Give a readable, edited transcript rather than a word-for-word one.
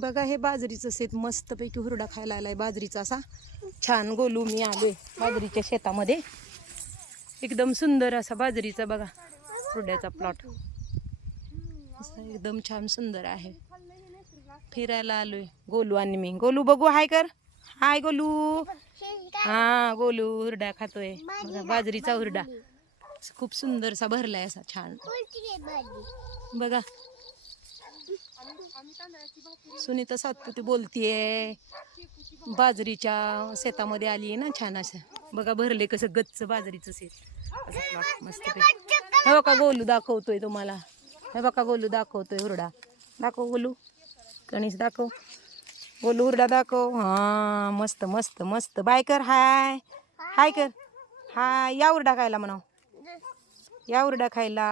बघा हे बाजरीचं शेत मस्तपैकी हुरडा खायला आलाय बाजरीचा असा छान. गोलू मी आलोय बाजरीच्या शेतामध्ये. एकदम सुंदर असा बाजरीचा बघा हुरड्याचा प्लॉट एकदम छान सुंदर आहे. फिरायला आलोय गोलू आणि मी. गोलू बघू हाय कर. हाय गोलू. हा गोलू हुरडा खातोय बाजरीचा हुरडा. खूप सुंदरसा भरलाय असा छान बघा. सुनीता सातपुते बोलतीये. बाजरीच्या शेतामध्ये आली आहे ना छान असं. बघा भरले कसं गच्च बाजरीचं शेत असं प्लॉट मस्त. हे बघा गोलू दाखवतोय तुम्हाला. हे बघा गोलू दाखवतोय हुरडा. दाखव गोलू. कणीस दाखव. गोलू हुरडा दाखव. हा मस्त मस्त मस्त. बाय कर. हाय हाय कर. हाय या हुरडा खायला म्हणाव. या हुरडा खायला.